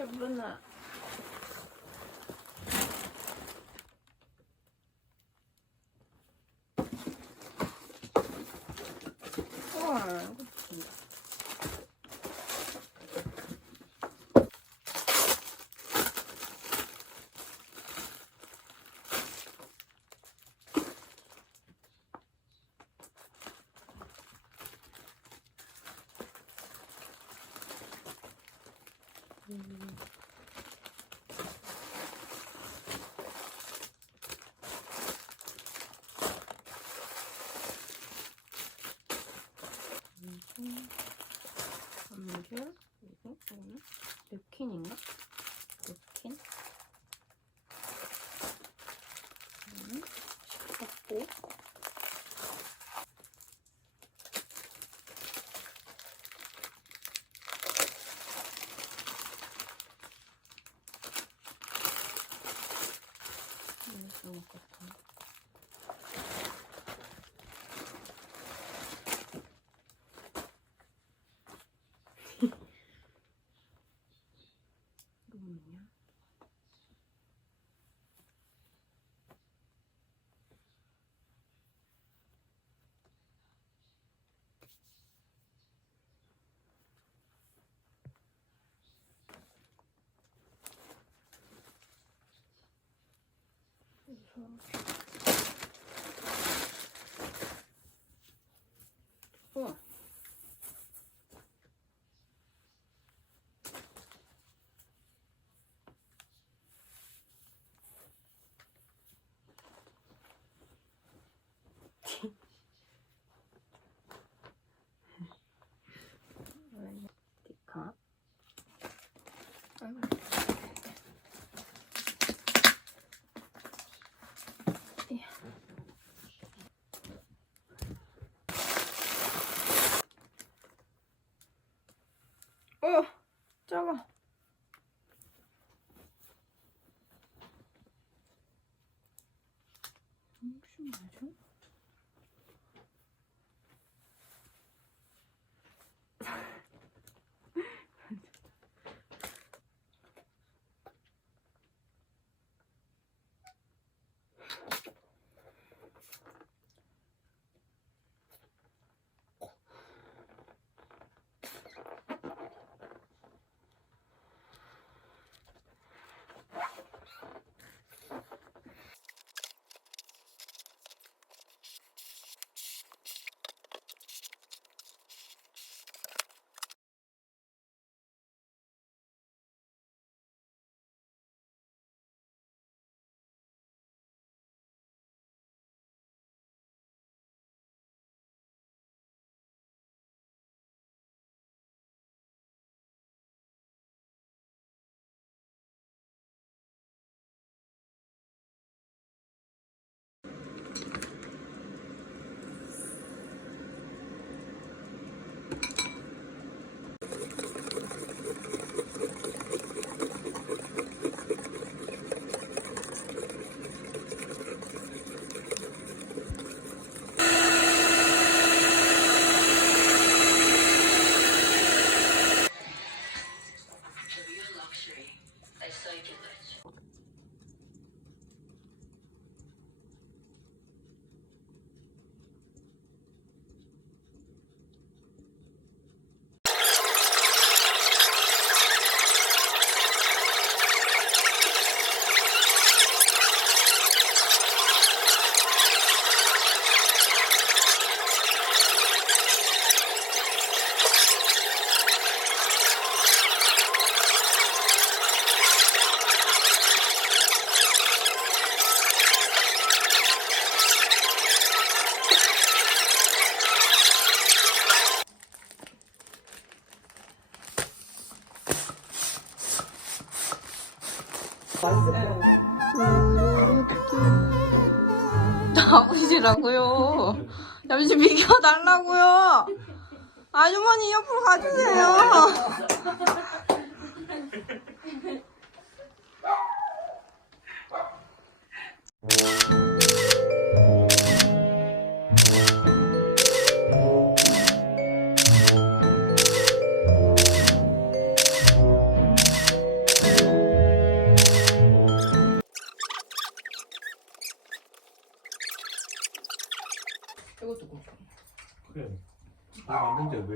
这不能 그리고 이거는 냅킨인가? 냅킨 이거는 식사포 이거 쓸것 같아 이거 뭐냐? 우와. 나오시라고요. 잠시 비켜달라고요. 아주머니 옆으로 가주세요.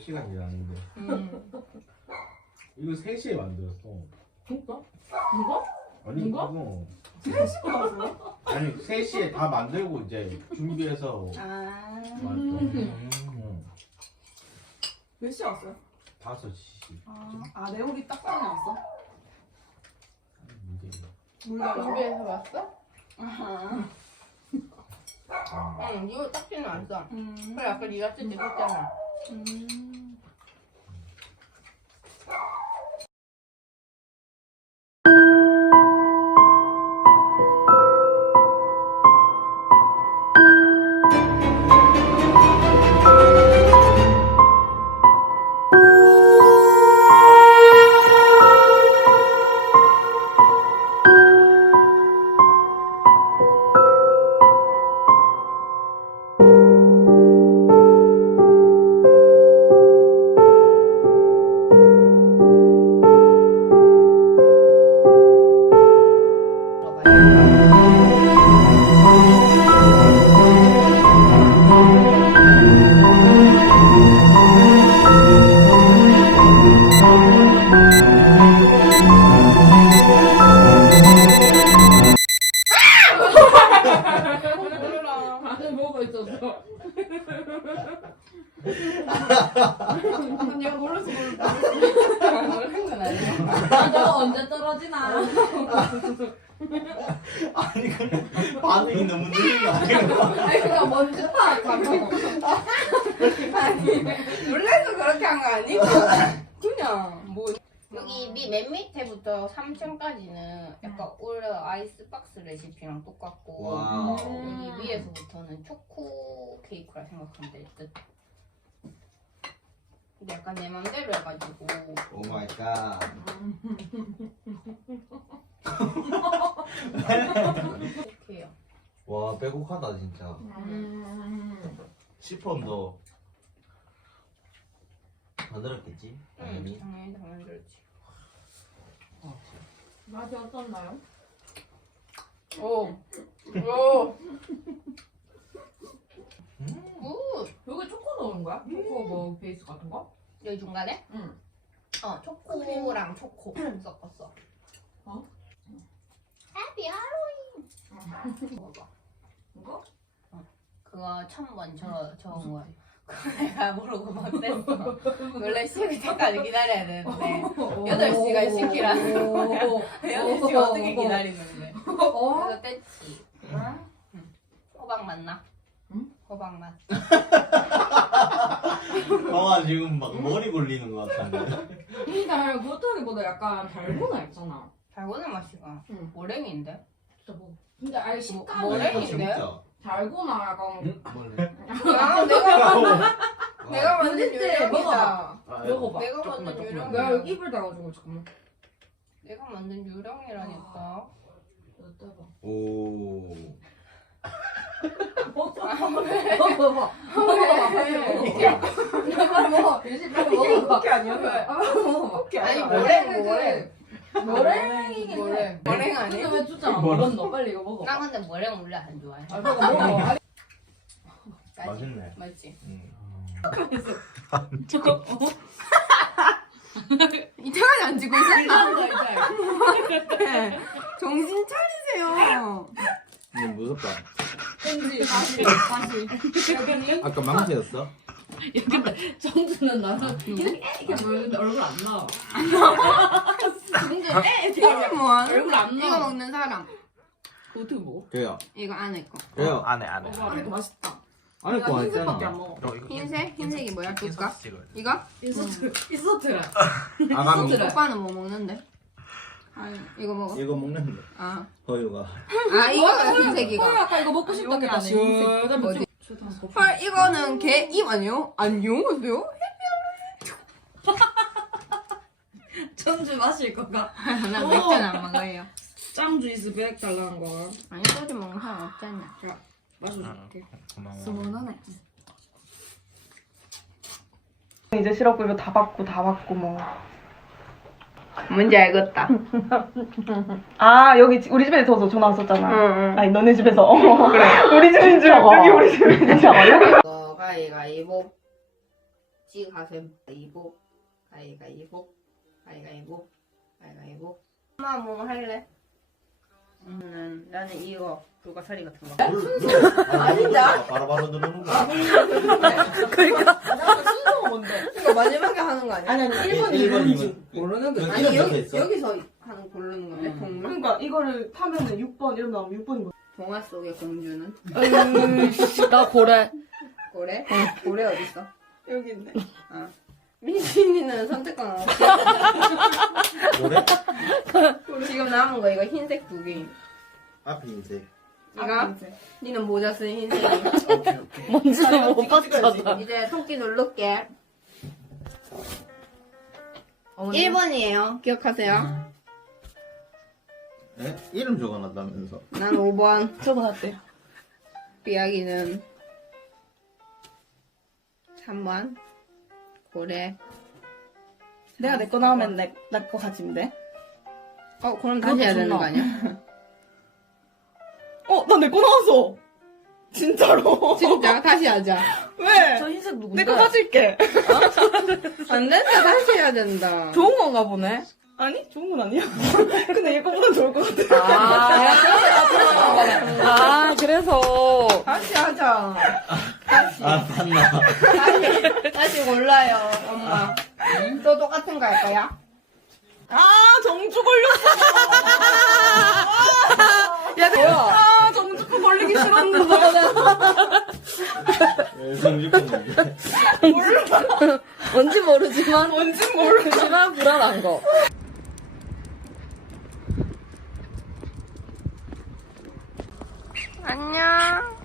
시간 지났는데 음. 이거 3시에 만들었어 진짜? 이거? 아니 이거? 이거 3시간 왔어요? 아니 3시에 다 만들고 이제 준비해서 아. 왔어 음. 몇 시에 왔어요? 5시 아, 아 내용이 딱 따로 나왔어? 이제 물 달라고? 준비해서 왔어? 아하. 아, 응, 이거 딱지는 않어. 음. 그래, 아까 네가 쓸때 썼잖아. 음. 가고. 놀래서 그렇게 한 거 아니? 그냥 뭐 여기 미맨 밑에부터 3층까지는 약간 올해 아이스박스 레시피랑 똑같고 와우. 여기 위에서부터는 초코 케이크라 생각하면 될 듯. 근데 약간 내 맘대로 해가지고 오 마이 갓. 와 빼곡하다 진짜 음. 10폰도 만들었겠지? 응, 당연히 당연히 당연히 그렇지. 맛이 어떻나요? 오, 오, 굿. 여기 초코 넣은 거야? 초코 뭐 베이스 같은 거? 여기 중간에? 응. 어, 초코랑 초코 섞었어. 어? 해피 할로윈. 먹어봐. 이거? 그거 처음 먼저 저은 거야. 그거 내가 모르고 못했어. 원래 식을 때까지 기다려야 되는데 여덟 시간 시키라는 거야. 여덟 시간 어떻게 기다리는데? 어? 그래서 뗐지. 호박 맛나? 응? 호박 맛. 형아 지금 막 머리 굴리는 거 같은데 그러니까 그렇다기보다 약간 달고나 있잖아. 달고나 맛이가 응. 모랭인데? 진짜 뭐. 근데 아예 뭐- 식감이 뭐래? 진짜 달고나 약간 뭐래? 야, 내가 내가 만든 유령이다. 먹어봐. 내가 조금만, 만든 조금만. 유령. 내가 여기 입을 닫아주고 잠깐만. 내가 만든 유령이라니까. 떼봐. 오 먹어봐. 먹어봐. 먹어봐. 먹어. 일식 빨리 먹어봐. 아니야? 먹어봐. 아니 모래, 모랭 모랭. 모랭이긴 해. 모랭 아니야? 근데 왜 줬잖아. 모른 너 빨리 이거 먹어. 나 근데 모랭 원래 안 좋아해. 아, 먹어 먹어. 아니, 맛있네 맛있지. 음. 이태원이 안 지고 있었나? 이제 정신 차리세요. 음, 무섭다 왠지 다시 다시. 아까 망치였어? 정수는 나는 이렇게 보였는데 얼굴 안 나와. 이게 뭐야? 얼굴 안 이거 나와. 먹는 사람. 어떻게 먹어? 그래요 이거 안에 거. 그래요 안에 안에 어, 이거 맛있다. 안에 거나 흰색밖에 있잖아 안 먹어. 어, 이거 흰색? 흰색이 뭐야? 찍어야 돼. 이거? 인서트 인서트라. 아가미 그래. 오빠는 뭐 먹는데? 아니 이거 먹어. 이거 먹는데 아, 허유가 아 이거가 흰색 이거. 아까 이거 먹고 싶다. 안에 시원한 어디? 헐. 헐 이거는 개 입 아니요? 안녕 하세요? 전주 마실 거가. 나 맥주는 안 먹어요. 짱 주이스 100 달라는 거. 아니 소주 먹는 사람 없잖아. 마셔줄게. 고마워. 서운하네. 이제 이거 다 받고 다 받고 뭐. 뭔지 알겠다. 아 여기 지- 우리 집에 있어서 전화 왔었잖아. 응. 아니 너네 집에서. 그래. 우리 집인 줄 알고 여기 우리 집인 줄. 이거 가위가위보. 지 가셈 가위보 가위가위보 가위가위보 가위가위보 엄마 뭐 할래? 음, 나는 이거 불가사리 같은 거아 진짜? 바로바로 누르는 거야. 순서가 뭔데? 이거 마지막에 하는 거 아니야? 아니 아니 1번 1번 2번 이번. 모르는 거 아니 여기, 있어? 여기서 하는 고르는 거네 동물? 그러니까 이거를 타면은 6번 이런 나오면 6번인 거야. 동화 속의 공주는? 나 고래. 고래? 고래 어딨어? 여기 있네. 민진이는 선택권 없어 노래? 지금 남은 거 이거 흰색 두 개. 앞에 흰색. 이거? 니는 모자 쓴 흰색. 오케이 오케이. 뭔지도 못 봤잖아. 이제 토끼 누를게. 1번이에요. 기억하세요? 네? 이름 적어놨다면서. 난 5번. 적어놨대요. 삐약이는 3번. 고래. 내가 내 거 나오면 내거 가지면 돼. 어, 그럼 다시 해야 되는 거 아니야? 어, 나 내 거 나왔어. 진짜로. 진짜? 다시 하자. 왜? 저 흰색 누군데? 내 거 가질게. 안 된다. 다시 해야 된다. 좋은 건가 보네. 아니, 좋은 건 아니야. 근데 얘 거보다 좋을 것 같아. 아, 그래서. 다시 하자. 아 봤나? 다시, 다시 골라요, 엄마. 또 똑같은 거 할 거야? 아, 정주 걸렸어. 야, 뭐야? 아, 정주 거 걸리기 싫었는데. 왜 성직했는데? 뭔지 모르지만. 뭔진 모르겠어. 그지만 불안한 거. 안녕.